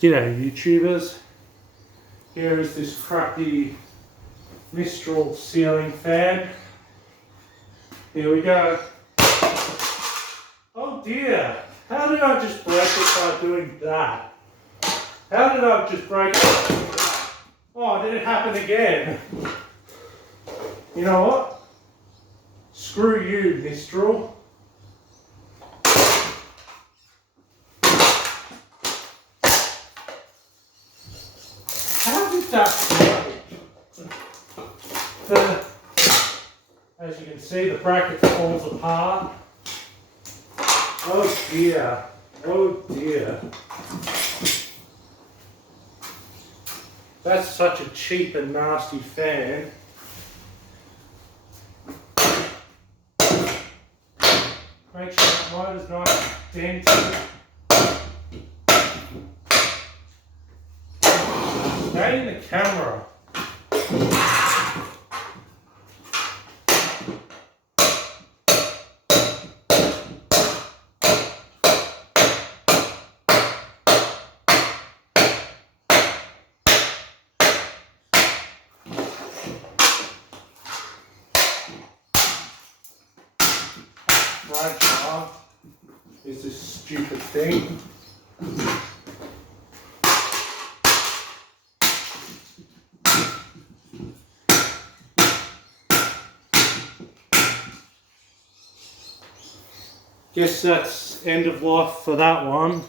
G'day YouTubers, here is this crappy Mistral ceiling fan. Here we go. Oh dear, how did I just break it by doing that? How did I just break it? Oh, did it happen again? You know what? Screw you, Mistral. How did that break? As you can see, the bracket falls apart. Oh dear. Oh dear. That's such a cheap and nasty fan. Make sure the motor's nice and dented. Stay in the camera. Fragile is this stupid thing. Guess that's end of life for that one.